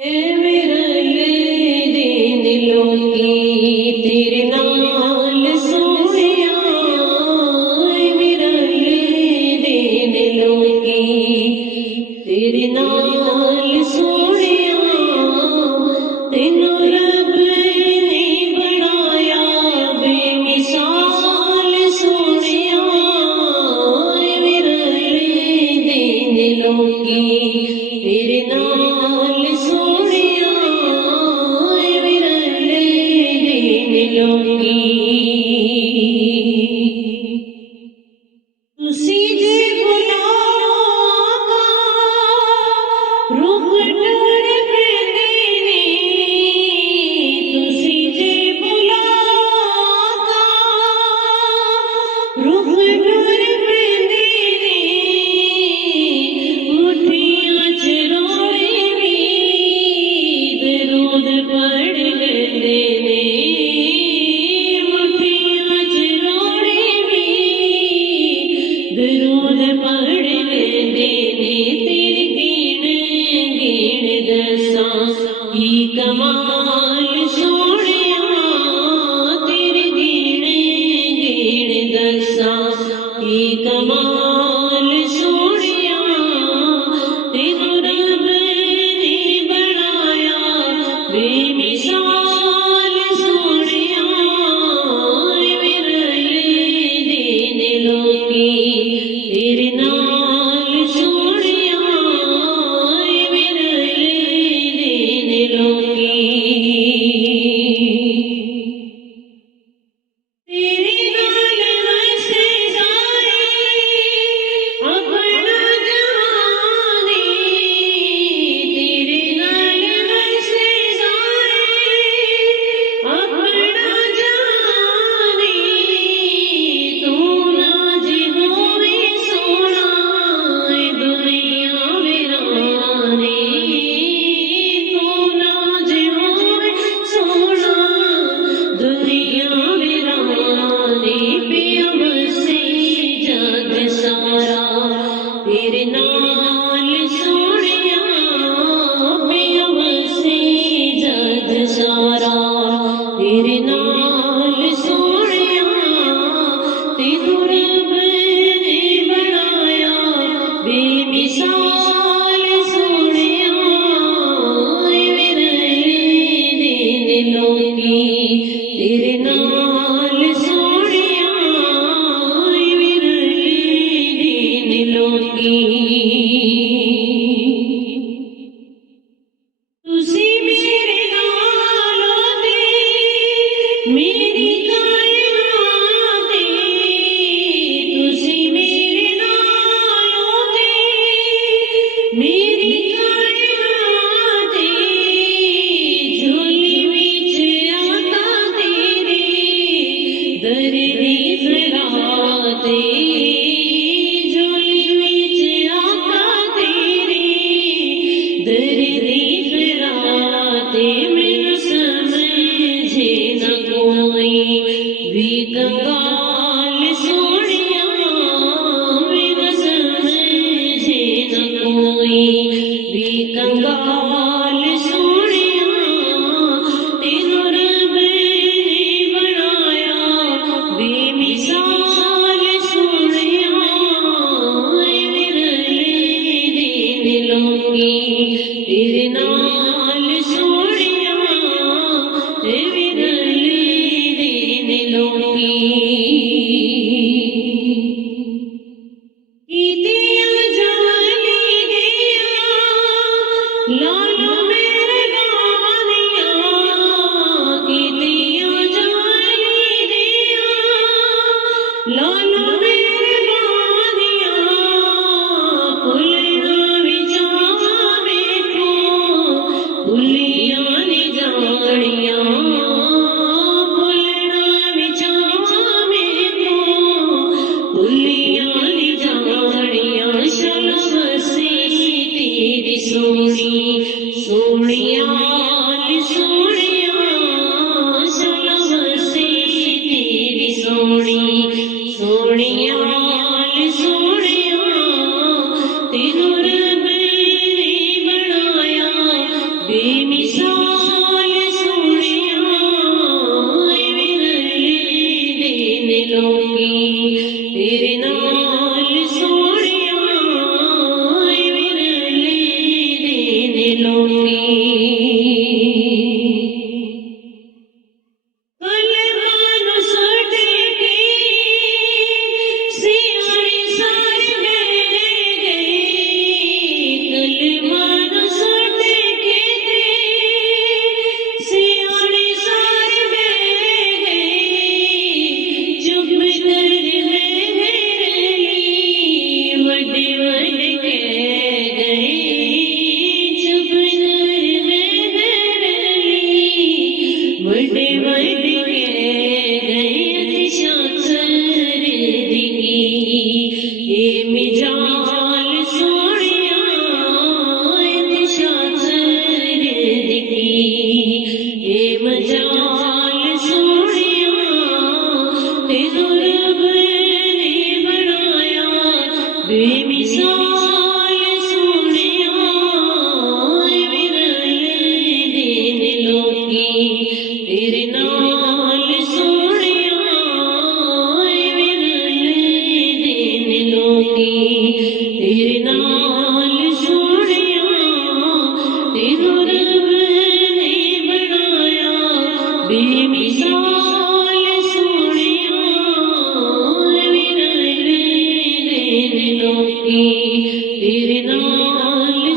ए मेरा ये दिलों की तेरे नाल सोनिया, मेरा ये दिलों की तेरे नाल सोनिया, तेनू रब ने बनाया बेमिसाल सोनिया, मेरा ये दिलों की तेरे नाल सोनिया, मेरा ये दिलों की तुसी जे बुलावा रुख टुर पैंदे ने, तुसी जे बुलावा रुख टुर पैंदे ने, मुठियां च रोड़े वी दरूद पढ़ लेंदे ने, मुठियां च रोड़े वी दरूद पढ़ लेंदे ने, तेरे गिण गिण दसां की कमाल सोहणिया, तेरे गिण गिण दसां की कमाल सोहणिया, तेनू रब ने बनाया बेमिसाल सोहणिया, मेरा ये दिलों की तेरे नाल सोनिया, मेरा ये दिलों की तेरे नाल वसे जाए अपना जाने, तेरे नाल वसे जाए अपना जाने, तू नाज होवे सोना दुनिया वीराने, तू नाज होवे सोना दुनिया वीराने, पिया बसे जग सारा तेरे नाल सोनिया, पिया बसे जग सारा तेरे नाल सोनिया, तेनू रब ने बनाया बेमिसाल सोनिया, मेरा ये दिलों की तेरे नाल सोनिया, मेरा ये दिलों की तुसी मेरे नालों दे मेरी कायनात दे, तुसी मेरे नालों दे मेरी कायनात दे, झोली विच आका तेरे दर्दी खिलाते, झोली विच आका तेरे दर्दी खिलाते, मैनू समझे न कोई भी कंगाल सोनिया, मैनू समझे न कोई भी कंगाल सोनिया, तेनू रब ने बनाया बेमिसाल सोनिया, मेरा ये दिलों की तेरे नाल सोनिया, मेरा ये दिलों की कीतियां जाली दियां लालो मेरे गानियां, कीतियां जाली दियां लालो मेरे गानियां, भुलना विचार वेखो भुलियां नी जानियां, भुलना विचार वेखो भुलियां नी जानियां, शलम से तेरी सोनी सोनिया सोनिया, शलम से तेरी सोनी सोनिया सोनिया, तेनू रब ने बनाया बेमिसाल सोनिया विरले दिन लोगी तेरे नाल सोनिया विरले दिन लोगी बेमिसाल सोनिया विरले दिन लोगी तेरे नाल सोनिया विरले दिन लोगी तेरे नाल सोनिया तेनू रब ने बनाया बेमिसाल सोनिया विरले दिन लोगी तेरे नाल